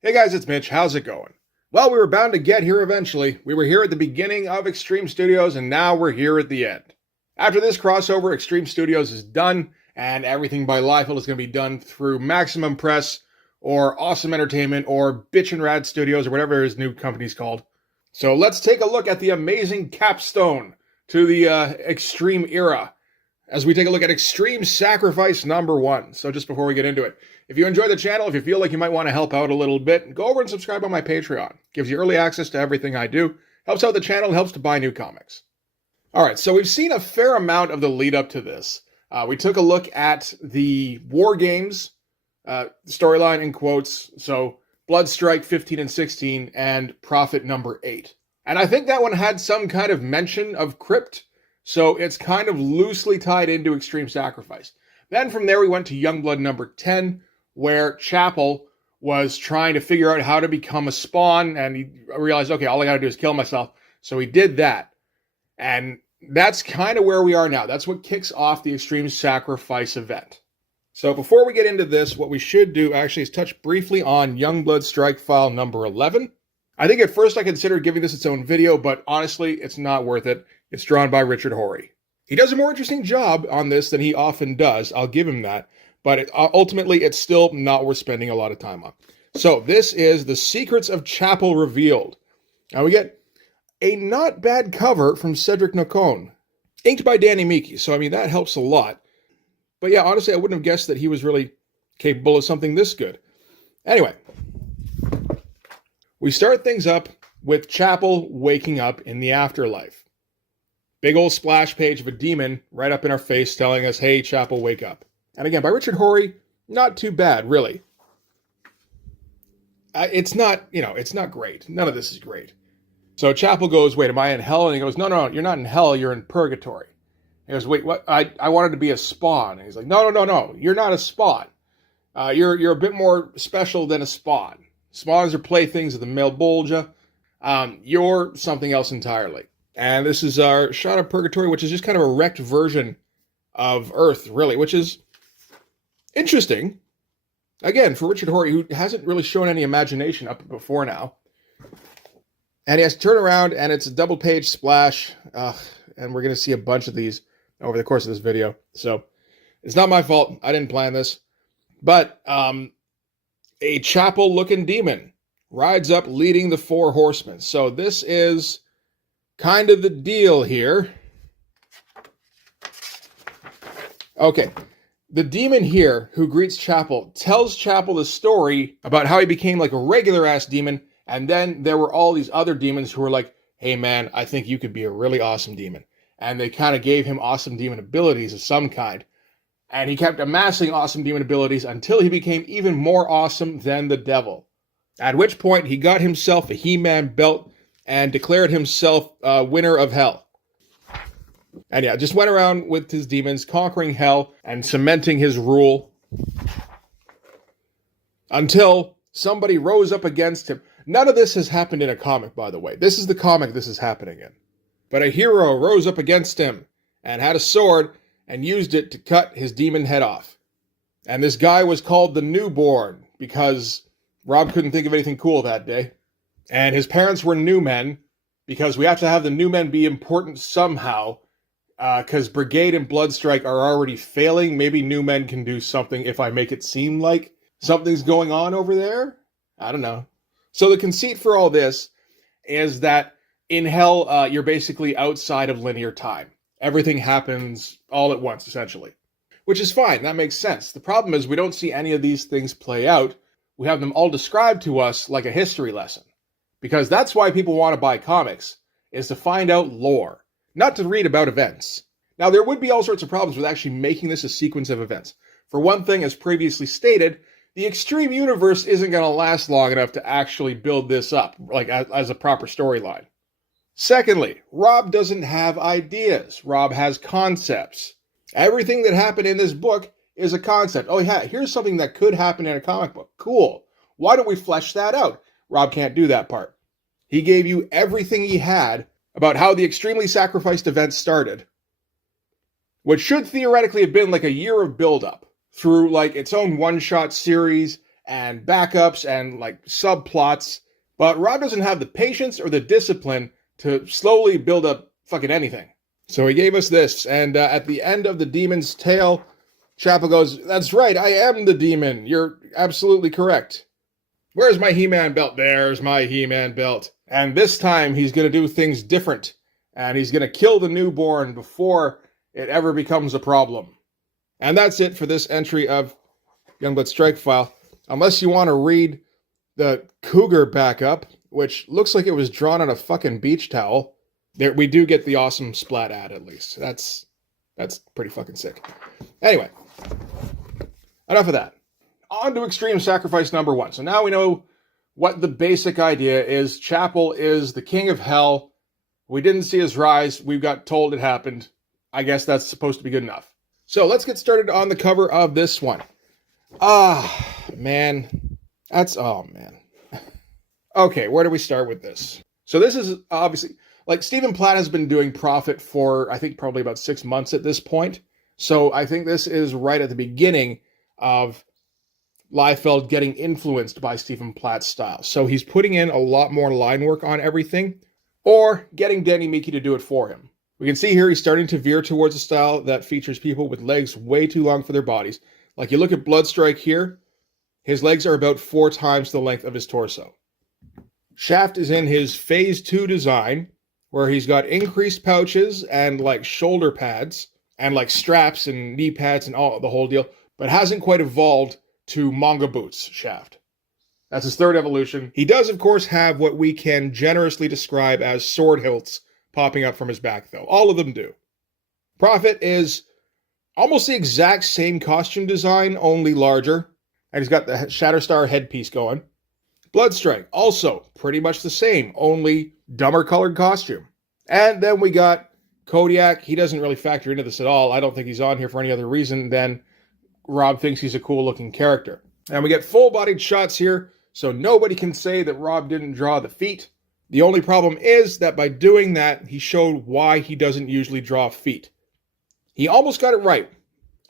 Hey guys, it's Mitch. How's it going? Well, we were bound to get here eventually. We were here at the beginning of Extreme Studios, and now we're here at the end. After this crossover, Extreme Studios is done, and everything by Liefeld is going to be done through Maximum Press, or Awesome Entertainment, or Bitchin' Rad Studios, or whatever his new company's called. So let's take a look at the amazing capstone to the Extreme era, as we take a look at Extreme Sacrifice #1. So just before we get into it, if you enjoy the channel, if you feel like you might want to help out a little bit, go over and subscribe on my Patreon. Gives you early access to everything I do, helps out the channel, helps to buy new comics. All right, so we've seen a fair amount of the lead up to this. We took a look at the War Games storyline in quotes, so Bloodstrike 15 and 16 and Prophet #8. And I think that one had some kind of mention of Crypt, so it's kind of loosely tied into Extreme Sacrifice. Then from there we went to Youngblood #10, where Chapel was trying to figure out how to become a spawn, and he realized, okay, all I gotta do is kill myself. So he did that. And that's kind of where we are now. That's what kicks off the Extreme Sacrifice event. So before we get into this, what we should do actually is touch briefly on Youngblood Strike File #11. I think at first I considered giving this its own video, but honestly, it's not worth it. It's drawn by Richard Horry. He does a more interesting job on this than he often does. I'll give him that. But ultimately, it's still not worth spending a lot of time on. So this is The Secrets of Chapel Revealed. Now we get a not bad cover from Cedric Nocone, inked by Danny Miki. So, I mean, that helps a lot. But yeah, honestly, I wouldn't have guessed that he was really capable of something this good. Anyway, we start things up with Chapel waking up in the afterlife. Big old splash page of a demon right up in our face telling us, hey, Chapel, wake up. And again, by Richard Horry, not too bad, really. It's not, it's not great. None of this is great. So Chapel goes, wait, am I in hell? And he goes, no, you're not in hell, you're in purgatory. He goes, wait, what? I wanted to be a spawn. And he's like, no, you're not a spawn. You're a bit more special than a spawn. Spawns are playthings of the Malbolgia. You're something else entirely. And this is our shot of purgatory, which is just kind of a wrecked version of Earth, really, which is interesting. Again, for Richard Horry, who hasn't really shown any imagination up before now. And he has to turn around, and it's a double-page splash. And we're going to see a bunch of these over the course of this video. So, it's not my fault. I didn't plan this. But, a Chapel-looking demon rides up leading the 4 horsemen. So, this is kind of the deal here. Okay. The demon here, who greets Chapel, tells Chapel the story about how he became like a regular-ass demon, and then there were all these other demons who were like, hey man, I think you could be a really awesome demon. And they kind of gave him awesome demon abilities of some kind. And he kept amassing awesome demon abilities until he became even more awesome than the devil. At which point, he got himself a He-Man belt and declared himself winner of hell. And yeah, just went around with his demons, conquering hell and cementing his rule until somebody rose up against him. None of this has happened in a comic, by the way. This is the comic this is happening in. But a hero rose up against him and had a sword and used it to cut his demon head off. And this guy was called the Newborn because Rob couldn't think of anything cool that day. And his parents were new men because we have to have the new men be important somehow. Because Brigade and Bloodstrike are already failing. Maybe new men can do something if I make it seem like something's going on over there. I don't know. So the conceit for all this is that in hell, you're basically outside of linear time. Everything happens all at once, essentially. Which is fine. That makes sense. The problem is we don't see any of these things play out. We have them all described to us like a history lesson. Because that's why people want to buy comics, is to find out lore. Not to read about events. Now, there would be all sorts of problems with actually making this a sequence of events. For one thing, as previously stated, the Extreme Universe isn't going to last long enough to actually build this up, like as a proper storyline. Secondly, Rob doesn't have ideas. Rob has concepts. Everything that happened in this book is a concept. Oh yeah, here's something that could happen in a comic book. Cool. Why don't we flesh that out? Rob can't do that part. He gave you everything he had about how the extremely sacrificed event started, which should theoretically have been like a year of build-up through like its own one-shot series and backups and like subplots, but Rob doesn't have the patience or the discipline to slowly build up fucking anything. So he gave us this, and at the end of the demon's tale, Chapel goes, "That's right, I am the demon. You're absolutely correct. Where's my He-Man belt? There's my He-Man belt." And this time he's going to do things different, and he's going to kill the newborn before it ever becomes a problem. And that's it for this entry of Youngblood Strike File. Unless you want to read the Cougar backup, which looks like it was drawn on a fucking beach towel. There, we do get the awesome splat ad at least. That's pretty fucking sick. Anyway, enough of that. On to Extreme Sacrifice number 1. So now we know what the basic idea is. Chapel is the king of hell. We didn't see his rise. We got told it happened. I guess that's supposed to be good enough. So let's get started on the cover of this one. Man. Oh, man. Okay, where do we start with this? So this is obviously, like, Stephen Platt has been doing Prophet for, I think, probably about 6 months at this point. So I think this is right at the beginning of Liefeld getting influenced by Stephen Platt's style. So he's putting in a lot more line work on everything, or getting Danny Miki to do it for him. We can see here he's starting to veer towards a style that features people with legs way too long for their bodies. Like, you look at Bloodstrike here, his legs are about 4 times the length of his torso. Shaft is in his Phase 2 design, where he's got increased pouches and like shoulder pads and like straps and knee pads and all the whole deal, but hasn't quite evolved to manga boots Shaft. That's his 3rd evolution. He does, of course, have what we can generously describe as sword hilts popping up from his back, though. All of them do. Prophet is almost the exact same costume design, only larger. And he's got the Shatterstar headpiece going. Bloodstrike, also pretty much the same, only dumber colored costume. And then we got Kodiak. He doesn't really factor into this at all. I don't think he's on here for any other reason than Rob thinks he's a cool looking character. And we get full-bodied shots here, so nobody can say that Rob didn't draw the feet. The only problem is that by doing that, he showed why he doesn't usually draw feet. He almost got it right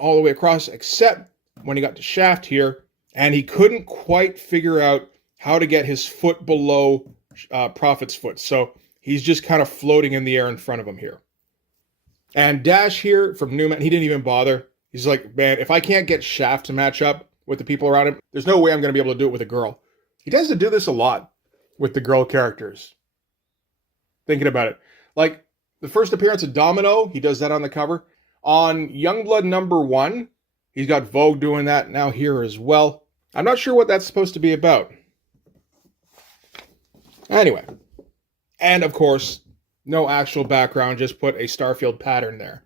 all the way across, except when he got to Shaft here, and he couldn't quite figure out how to get his foot below Prophet's foot. So he's just kind of floating in the air in front of him here. And Dash here from Newman, he didn't even bother. He's like, man, if I can't get Shaft to match up with the people around him, there's no way I'm going to be able to do it with a girl. He tends to do this a lot with the girl characters. Thinking about it. Like, the first appearance of Domino, he does that on the cover. On Youngblood number 1, he's got Vogue doing that now here as well. I'm not sure what that's supposed to be about. Anyway. And, of course, no actual background, just put a Starfield pattern there.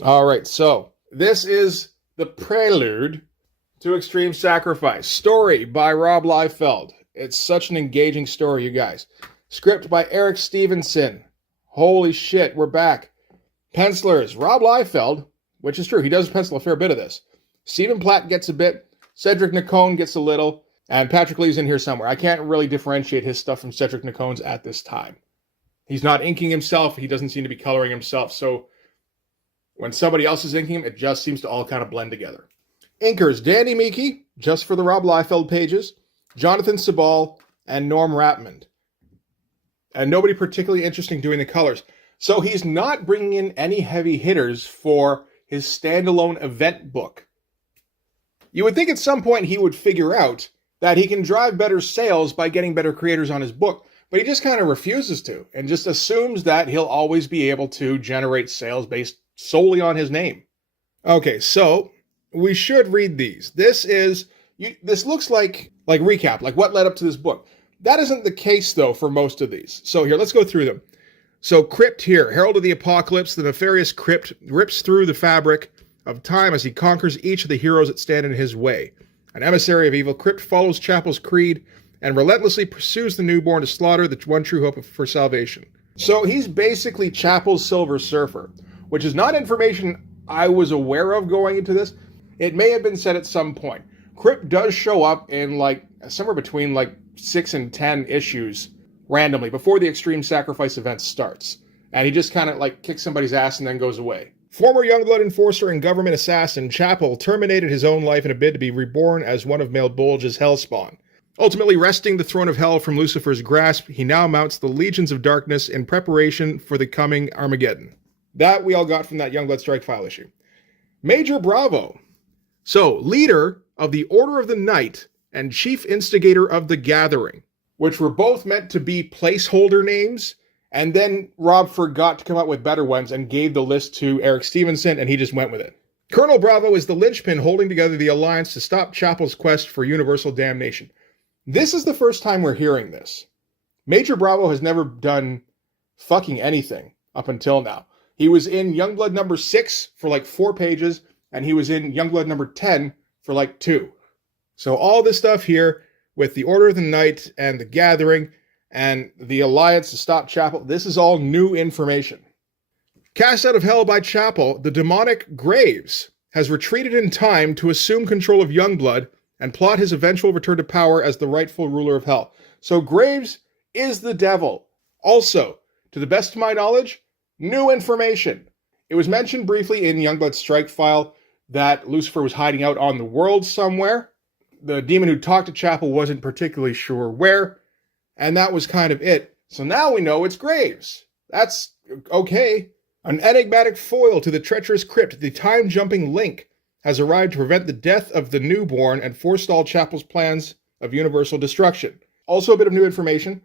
Alright, so this is the prelude to Extreme Sacrifice. Story by Rob Liefeld. It's such an engaging story, you guys. Script by Eric Stevenson. Holy shit, we're back. Pencilers, Rob Liefeld, which is true, he does pencil a fair bit of this. Stephen Platt gets a bit, Cedric Nacone gets a little, and Patrick Lee's in here somewhere. I can't really differentiate his stuff from Cedric Nacone's at this time. He's not inking himself, he doesn't seem to be coloring himself, so when somebody else is inking him, it just seems to all kind of blend together. Inkers, Danny Miki, just for the Rob Liefeld pages, Jonathan Sabal, and Norm Rapmond. And nobody particularly interesting doing the colors. So he's not bringing in any heavy hitters for his standalone event book. You would think at some point he would figure out that he can drive better sales by getting better creators on his book, but he just kind of refuses to, and just assumes that he'll always be able to generate sales based solely on his name. Okay, so we should read these. This looks like recap, like what led up to this book. That isn't the case, though, for most of these. So here, let's go through them. So Crypt here, Herald of the Apocalypse, the nefarious Crypt rips through the fabric of time as he conquers each of the heroes that stand in his way. An emissary of evil, Crypt follows Chapel's creed and relentlessly pursues the newborn to slaughter the one true hope for salvation. So he's basically Chapel's Silver Surfer, which is not information I was aware of going into this. It may have been said at some point. Crypt does show up in somewhere between 6 and 10 issues randomly before the Extreme Sacrifice event starts. And he just kind of kicks somebody's ass and then goes away. Former Youngblood enforcer and government assassin Chapel terminated his own life in a bid to be reborn as one of Malbolge's Hellspawn. Ultimately wresting the throne of hell from Lucifer's grasp, he now mounts the legions of darkness in preparation for the coming Armageddon. That we all got from that Youngblood Strike File issue. Major Bravo. So, leader of the Order of the Night and chief instigator of the Gathering, which were both meant to be placeholder names, and then Rob forgot to come up with better ones and gave the list to Eric Stevenson, and he just went with it. Colonel Bravo is the linchpin holding together the Alliance to stop Chapel's quest for universal damnation. This is the first time we're hearing this. Major Bravo has never done fucking anything up until now. He was in Youngblood number 6 for like 4 pages, and he was in Youngblood number 10 for like 2. So all this stuff here with the Order of the Night and the Gathering and the Alliance to stop Chapel, this is all new information. Cast out of hell by Chapel, the demonic Graves has retreated in time to assume control of Youngblood and plot his eventual return to power as the rightful ruler of hell. So Graves is the devil. Also, to the best of my knowledge, new information. It was mentioned briefly in Youngblood's Strike File that Lucifer was hiding out on the world somewhere. The demon who talked to Chapel wasn't particularly sure where, and that was kind of it. So now we know it's Graves. That's okay. An enigmatic foil to the treacherous crypt, the time-jumping Link, has arrived to prevent the death of the newborn and forestall Chapel's plans of universal destruction. Also a bit of new information.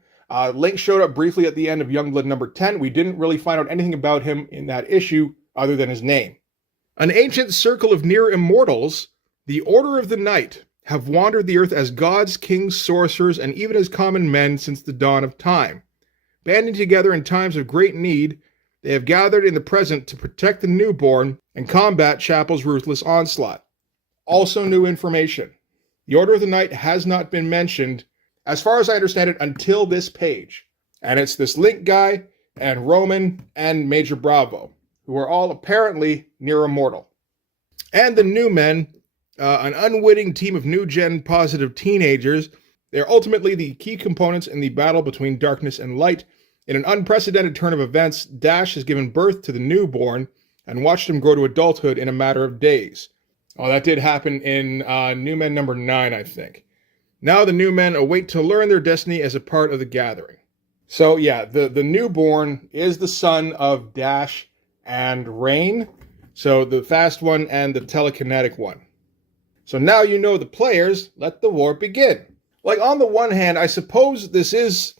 Link showed up briefly at the end of Youngblood number 10. We didn't really find out anything about him in that issue other than his name. An ancient circle of near immortals, the Order of the Night, have wandered the earth as gods, kings, sorcerers, and even as common men since the dawn of time. Banding together in times of great need, they have gathered in the present to protect the newborn and combat Chapel's ruthless onslaught. Also new information. The Order of the Night has not been mentioned, as far as I understand it, until this page. And it's this Link guy, and Roman, and Major Bravo, who are all apparently near immortal. And the new men, an unwitting team of new-gen positive teenagers. They're ultimately the key components in the battle between darkness and light. In an unprecedented turn of events, Dash has given birth to the newborn and watched him grow to adulthood in a matter of days. Oh, that did happen in New Men number 9, I think. Now the new men await to learn their destiny as a part of the Gathering. So yeah, the newborn is the son of Dash and Rain. So the fast one and the telekinetic one. So now you know the players, let the war begin. Like, on the one hand, I suppose this is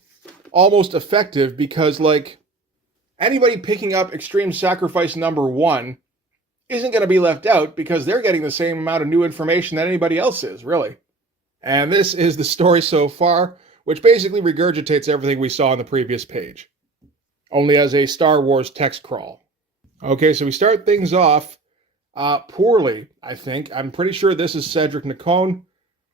almost effective because, like, anybody picking up Extreme Sacrifice number 1 isn't going to be left out because they're getting the same amount of new information that anybody else is, really. And this is the story so far, which basically regurgitates everything we saw on the previous page, only as a Star Wars text crawl. Okay, so we start things off poorly, I think. I'm pretty sure this is Cedric Nacone,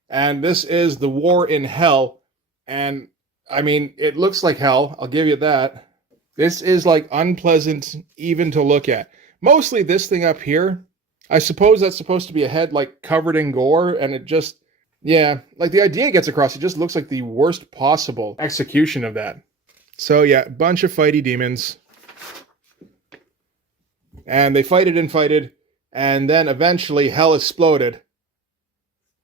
and this is the war in hell. And, I mean, it looks like hell, I'll give you that. This is, like, unpleasant even to look at. Mostly this thing up here, I suppose that's supposed to be a head, like, covered in gore, and it just, yeah, like, the idea gets across. It just looks like the worst possible execution of that. So, yeah, a bunch of fighty demons. And they fighted, and then eventually hell exploded,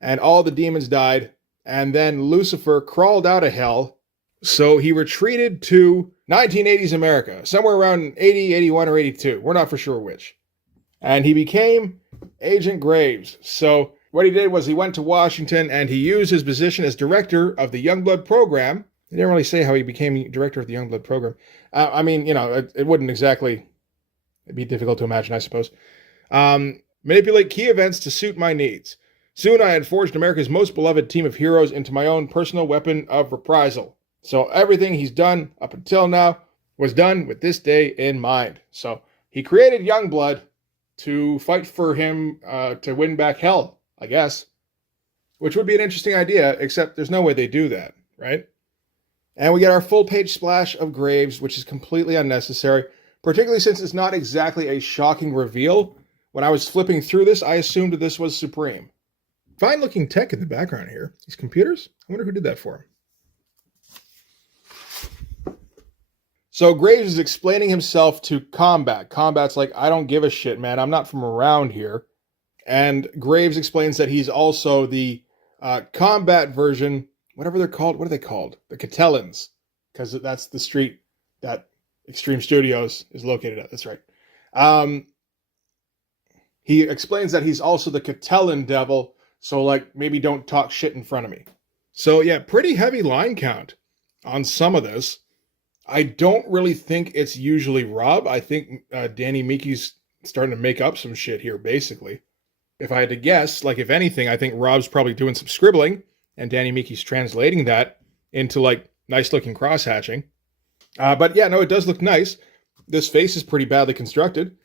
and all the demons died, and then Lucifer crawled out of hell, so he retreated to 1980s America, somewhere around 80, 81, or 82. We're not for sure which. And he became Agent Graves. So what he did was he went to Washington, and he used his position as director of the Youngblood program. They didn't really say how he became director of the Youngblood program. I mean, you know, it wouldn't exactly... It'd be difficult to imagine, I suppose. Manipulate key events to suit my needs. Soon I had forged America's most beloved team of heroes into my own personal weapon of reprisal. So everything he's done up until now was done with this day in mind. So he created Youngblood to fight for him to win back hell, I guess. Which would be an interesting idea, except there's no way they do that, right? And we get our full page splash of Graves, which is completely unnecessary. Particularly since it's not exactly a shocking reveal. When I was flipping through this, I assumed that this was Supreme. Fine looking tech in the background here. These computers? I wonder who did that for him. So Graves is explaining himself to Combat. Combat's like, I don't give a shit, man. I'm not from around here. And Graves explains that he's also the Combat version, whatever they're called. What are they called? The Catellans. Because that's the street that Extreme Studios is located at. That's right. He explains that he's also the Catellan devil. So, like, maybe don't talk shit in front of me. So, yeah, pretty heavy line count on some of this. I don't really think it's usually Rob. I think Danny Meekie's starting to make up some shit here, basically. If I had to guess, like, if anything, I think Rob's probably doing some scribbling, and Danny Meekie's translating that into, like, nice-looking cross-hatching. But, yeah, no, it does look nice. This face is pretty badly constructed.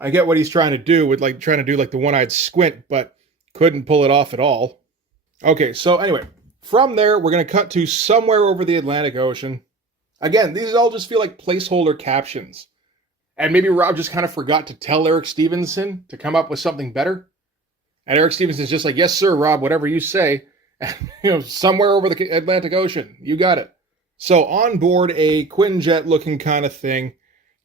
I get what he's trying to do with, like, trying to do, like, the one-eyed squint, but couldn't pull it off at all. Okay, so anyway, from there, we're going to cut to somewhere over the Atlantic Ocean. Again, these all just feel like placeholder captions. And maybe Rob just kind of forgot to tell Eric Stevenson to come up with something better. And Eric Stevenson's just like, yes, sir, Rob, whatever you say. And, somewhere over the Atlantic Ocean. You got it. So on board a Quinjet-looking kind of thing,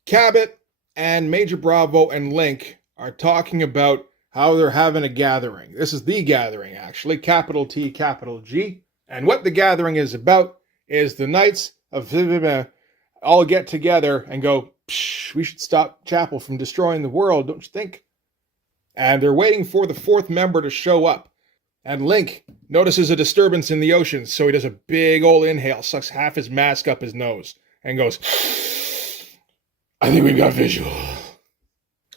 Cabot and Major Bravo and Link are talking about how they're having a gathering. This is the gathering, actually. Capital T, capital G. And what the gathering is about is the Knights of all get together and go, we should stop Chapel from destroying the world, don't you think? And they're waiting for the fourth member to show up. And Link notices a disturbance in the ocean, so he does a big old inhale, sucks half his mask up his nose, and goes, I think we got visual.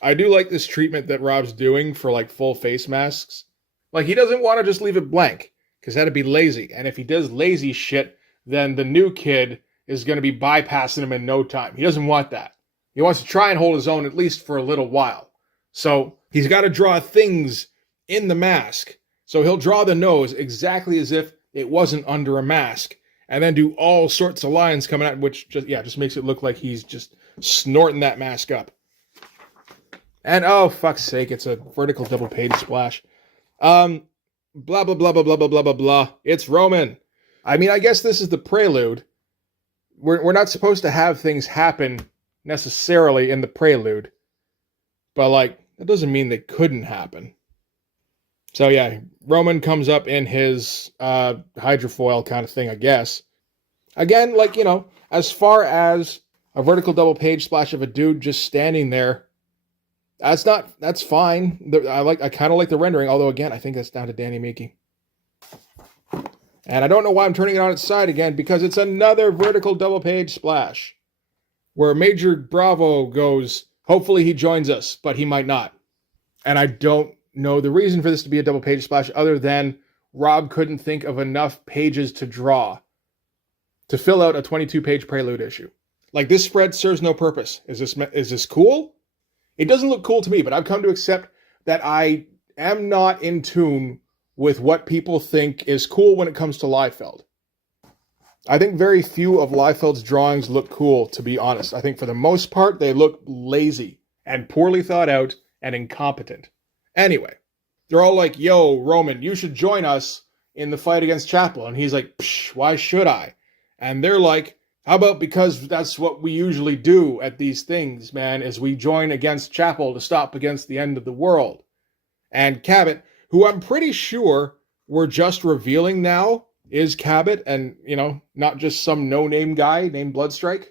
I do like this treatment that Rob's doing for, like, full face masks. Like, he doesn't want to just leave it blank, because that'd be lazy. And if he does lazy shit, then the new kid is going to be bypassing him in no time. He doesn't want that. He wants to try and hold his own at least for a little while. So he's got to draw things in the mask. So he'll draw the nose exactly as if it wasn't under a mask, and then do all sorts of lines coming out, which just makes it look like he's just snorting that mask up. And oh, fuck's sake, it's a vertical double page splash. Blah, blah, blah, blah, blah, blah, blah, blah, blah. It's Roman. I mean, I guess this is the prelude. We're not supposed to have things happen necessarily in the prelude. But, like, that doesn't mean they couldn't happen. So, yeah, Roman comes up in his hydrofoil kind of thing, I guess. Again, like, as far as a vertical double page splash of a dude just standing there, that's fine. I kind of like the rendering, although, again, I think that's down to Danny Meekie. And I don't know why I'm turning it on its side again, because it's another vertical double page splash where Major Bravo goes, hopefully he joins us, but he might not. And I don't know the reason for this to be a double page splash other than Rob couldn't think of enough pages to draw to fill out a 22-page prelude issue. Like, this spread serves no purpose. Is this cool? It doesn't look cool to me, but I've come to accept that I am not in tune with what people think is cool when it comes to Liefeld. I think very few of Liefeld's drawings look cool, to be honest. I think for the most part, they look lazy and poorly thought out and incompetent. Anyway, they're all like, yo, Roman, you should join us in the fight against Chapel. And he's like, psh, why should I? And they're like, how about because that's what we usually do at these things, man, is we join against Chapel to stop against the end of the world. And Cabot, who I'm pretty sure we're just revealing now is Cabot and, not just some no-name guy named Bloodstrike.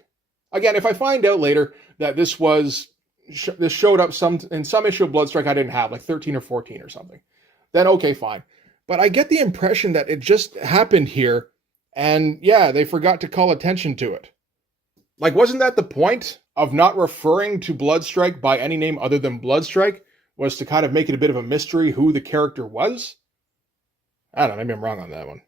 Again, if I find out later that this showed up in some issue of Bloodstrike I didn't have, like 13 or 14 or something, then okay, fine. But I get the impression that it just happened here, and yeah, they forgot to call attention to it. Like, wasn't that the point of not referring to Bloodstrike by any name other than Bloodstrike? Was to kind of make it a bit of a mystery who the character was? I don't know, maybe I'm wrong on that one.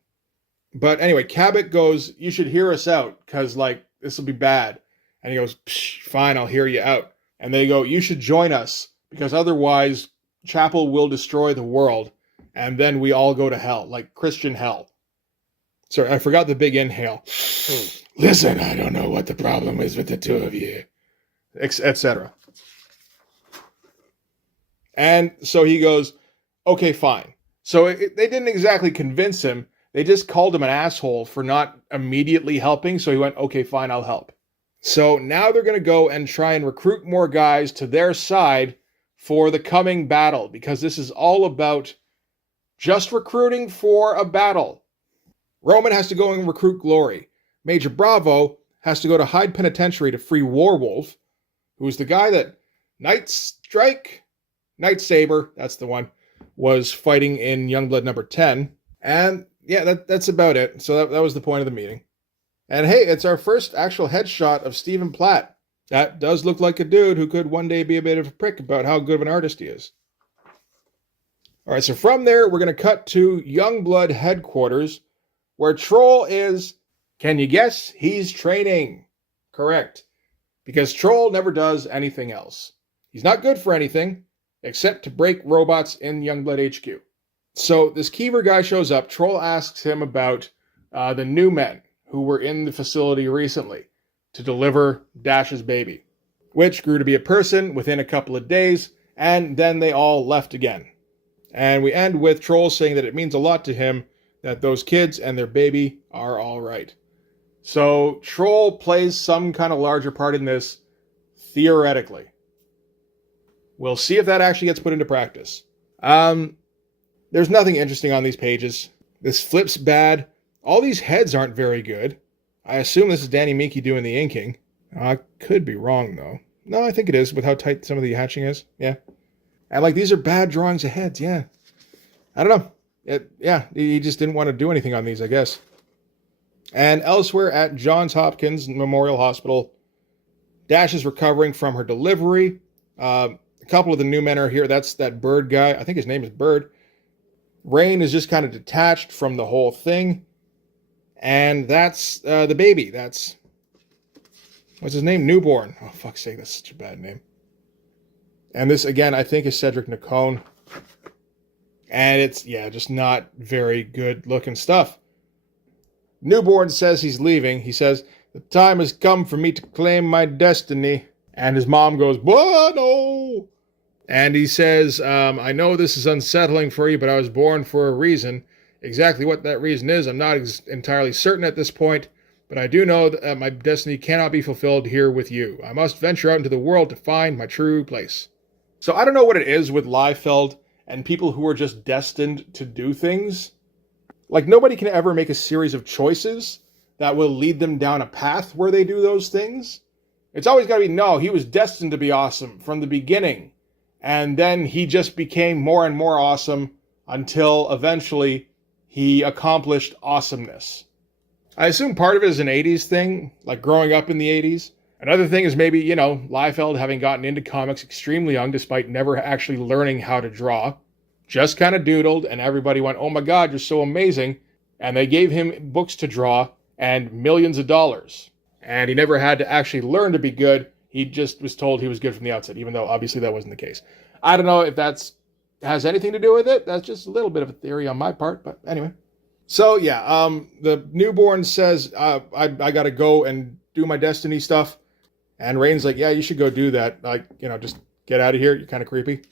But anyway, Cabot goes, you should hear us out, because, like, this will be bad. And he goes, psh, fine, I'll hear you out. And they go, you should join us, because otherwise Chapel will destroy the world, and then we all go to hell, like Christian hell. Sorry, I forgot the big inhale. Listen, I don't know what the problem is with the two of you, etc. And so he goes, okay, fine. So they didn't exactly convince him. They just called him an asshole for not immediately helping. So he went, okay, fine, I'll help. So now they're going to go and try and recruit more guys to their side for the coming battle, because this is all about just recruiting for a battle. Roman has to go and recruit Glory. Major Bravo has to go to Hyde Penitentiary to free Warwolf, who's the guy that Night Saber, that's the one, was fighting in Youngblood number 10. And yeah, that's about it. So that was the point of the meeting. And hey, it's our first actual headshot of Stephen Platt. That does look like a dude who could one day be a bit of a prick about how good of an artist he is. All right, so from there, we're going to cut to Youngblood headquarters, where Troll is, can you guess? He's training. Correct. Because Troll never does anything else. He's not good for anything, except to break robots in Youngblood HQ. So this Kiever guy shows up. Troll asks him about the new men who were in the facility recently to deliver Dash's baby, which grew to be a person within a couple of days, and then they all left again. And we end with Troll saying that it means a lot to him that those kids and their baby are all right. So Troll plays some kind of larger part in this, theoretically. We'll see if that actually gets put into practice. There's nothing interesting on these pages. This flip's bad. All these heads aren't very good. I assume this is Danny Meeke doing the inking. I could be wrong, though. No, I think it is, with how tight some of the hatching is. Yeah. And, these are bad drawings of heads, yeah. I don't know. He just didn't want to do anything on these, I guess. And elsewhere at Johns Hopkins Memorial Hospital, Dash is recovering from her delivery. A couple of the new men are here. That's that Bird guy. I think his name is Bird. Rain is just kind of detached from the whole thing. And that's the baby. That's, what's his name? Newborn. Oh, fuck's sake, that's such a bad name. And this, again, I think is Cedric Nacone. And it's, just not very good looking stuff. Newborn says he's leaving. He says, the time has come for me to claim my destiny. And his mom goes, no. And he says, I know this is unsettling for you, but I was born for a reason. Exactly what that reason is, I'm not entirely certain at this point, but I do know that my destiny cannot be fulfilled here with you. I must venture out into the world to find my true place. So I don't know what it is with Liefeld and people who are just destined to do things. Nobody can ever make a series of choices that will lead them down a path where they do those things. It's always got to be, no, he was destined to be awesome from the beginning. And then he just became more and more awesome until eventually he accomplished awesomeness. I assume part of it is an 80s thing, growing up in the 80s. Another thing is maybe, Liefeld having gotten into comics extremely young despite never actually learning how to draw. Just kind of doodled, and everybody went, oh my God, you're so amazing. And they gave him books to draw and millions of dollars. And he never had to actually learn to be good. He just was told he was good from the outset, even though obviously that wasn't the case. I don't know if that's has anything to do with it. That's just a little bit of a theory on my part, but anyway. So the newborn says, I got to go and do my destiny stuff. And Rain's like, yeah, you should go do that. Just get out of here. You're kind of creepy.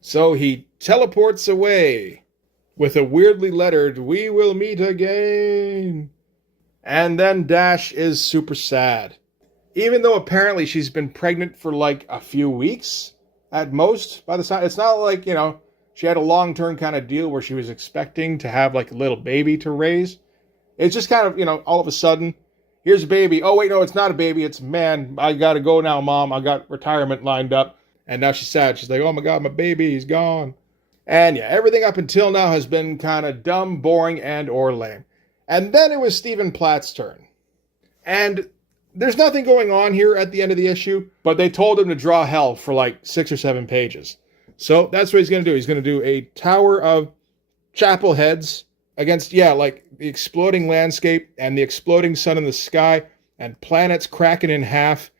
So he teleports away with a weirdly lettered, we will meet again. And then Dash is super sad. Even though apparently she's been pregnant for a few weeks at most by the time. It's not like, she had a long-term kind of deal where she was expecting to have a little baby to raise. It's just kind of, all of a sudden, here's a baby. Oh, wait, no, it's not a baby. It's a man. I got to go now, Mom. I got retirement lined up. And now she's sad. She's like, oh my God, my baby, he's gone. And everything up until now has been kind of dumb, boring, and or lame. And then it was Stephen Platt's turn. And there's nothing going on here at the end of the issue, but they told him to draw hell for 6 or 7 pages. So that's what he's going to do. He's going to do a tower of chapel heads against, the exploding landscape and the exploding sun in the sky and planets cracking in half.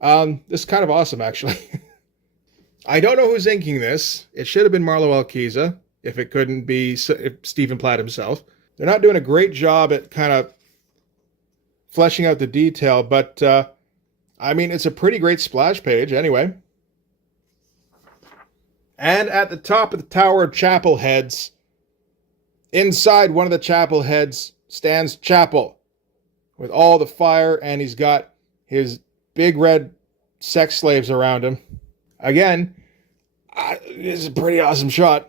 This is kind of awesome, actually. I don't know who's inking this. It should have been Marlo Alquiza, if it couldn't be Stephen Platt himself. They're not doing a great job at kind of fleshing out the detail, but, it's a pretty great splash page anyway. And at the top of the Tower of Chapel Heads, inside one of the chapel heads stands Chapel, with all the fire, and he's got his big red sex slaves around him. Again, it's a pretty awesome shot.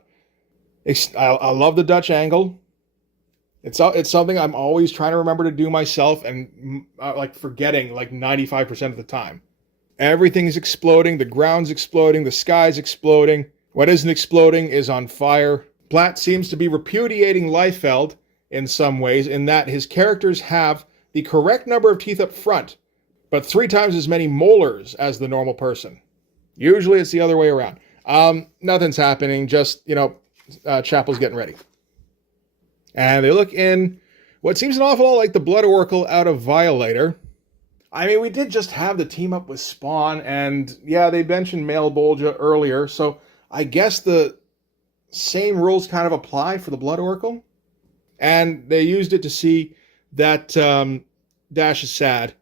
I love the Dutch angle. It's something I'm always trying to remember to do myself and like forgetting like 95% of the time. Everything's exploding. The ground's exploding. The sky's exploding. What isn't exploding is on fire. Platt seems to be repudiating Liefeld in some ways in that his characters have the correct number of teeth up front, but 3 times as many molars as the normal person. Usually it's the other way around. Nothing's happening. Just, Chapel's getting ready. And they look in what seems an awful lot like the Blood Oracle out of Violator. I mean, we did just have the team up with Spawn, and yeah, they mentioned Malebolgia earlier, so I guess the same rules kind of apply for the Blood Oracle. And they used it to see that Dash is sad.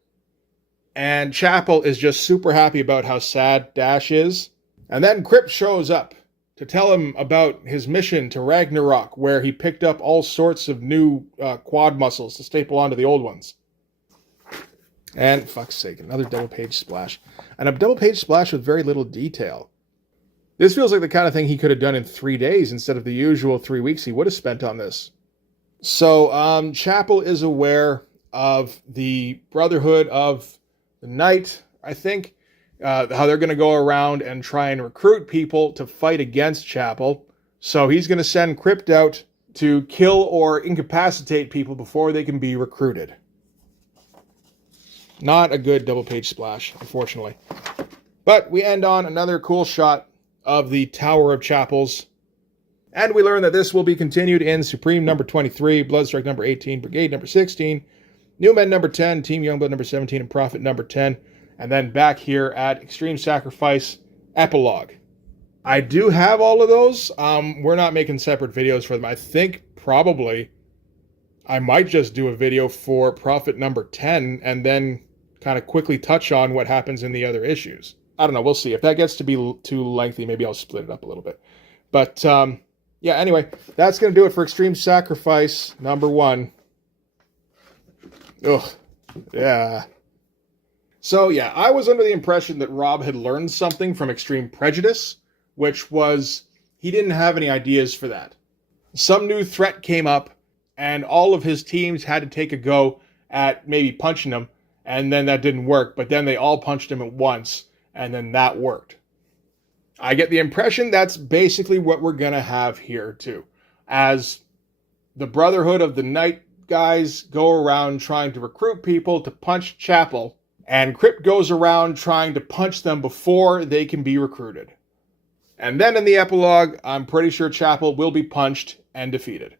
And Chapel is just super happy about how sad Dash is. And then Crypt shows up to tell him about his mission to Ragnarok, where he picked up all sorts of new quad muscles to staple onto the old ones. And, fuck's sake, another double-page splash. And a double-page splash with very little detail. This feels like the kind of thing he could have done in 3 days instead of the usual 3 weeks he would have spent on this. So, Chapel is aware of the Brotherhood of the Night, I think, how they're going to go around and try and recruit people to fight against Chapel. So he's going to send Crypt out to kill or incapacitate people before they can be recruited. Not a good double-page splash, unfortunately. But we end on another cool shot of the Tower of Chapels. And we learn that this will be continued in Supreme number 23, Bloodstrike number 18, Brigade number 16, New Men number 10, Team Youngblood number 17, and Prophet number 10. And then back here at Extreme Sacrifice Epilogue. I do have all of those. We're not making separate videos for them. I think probably I might just do a video for Prophet number 10 and then kind of quickly touch on what happens in the other issues. I don't know. We'll see. If that gets to be too lengthy, maybe I'll split it up a little bit. But yeah, anyway, that's going to do it for Extreme Sacrifice number 1. Ugh. Yeah. So, yeah, I was under the impression that Rob had learned something from Extreme Prejudice, which was he didn't have any ideas for that. Some new threat came up, and all of his teams had to take a go at maybe punching him, and then that didn't work, but then they all punched him at once, and then that worked. I get the impression that's basically what we're going to have here, too, as the Brotherhood of the Night guys go around trying to recruit people to punch Chapel, and Crypt goes around trying to punch them before they can be recruited. And then in the epilogue, I'm pretty sure Chapel will be punched and defeated.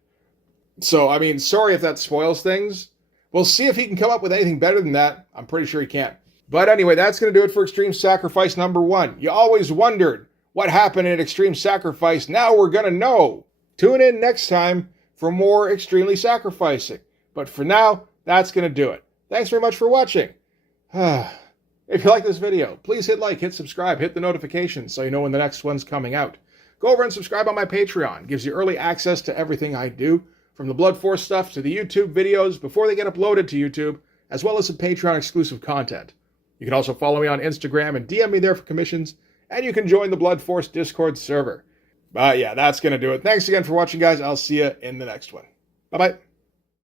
So, I mean, sorry if that spoils things. We'll see if he can come up with anything better than that. I'm pretty sure he can't. But anyway, that's going to do it for Extreme Sacrifice number 1. You always wondered what happened in Extreme Sacrifice. Now we're going to know. Tune in next time for more Extremely Sacrificing. But for now, that's going to do it. Thanks very much for watching. If you like this video, please hit like, hit subscribe, hit the notifications so you know when the next one's coming out. Go over and subscribe on my Patreon. It gives you early access to everything I do, from the Blood Force stuff to the YouTube videos before they get uploaded to YouTube, as well as some Patreon exclusive content. You can also follow me on Instagram and DM me there for commissions, and you can join the Blood Force Discord server. But yeah, that's going to do it. Thanks again for watching, guys. I'll see you in the next one. Bye-bye.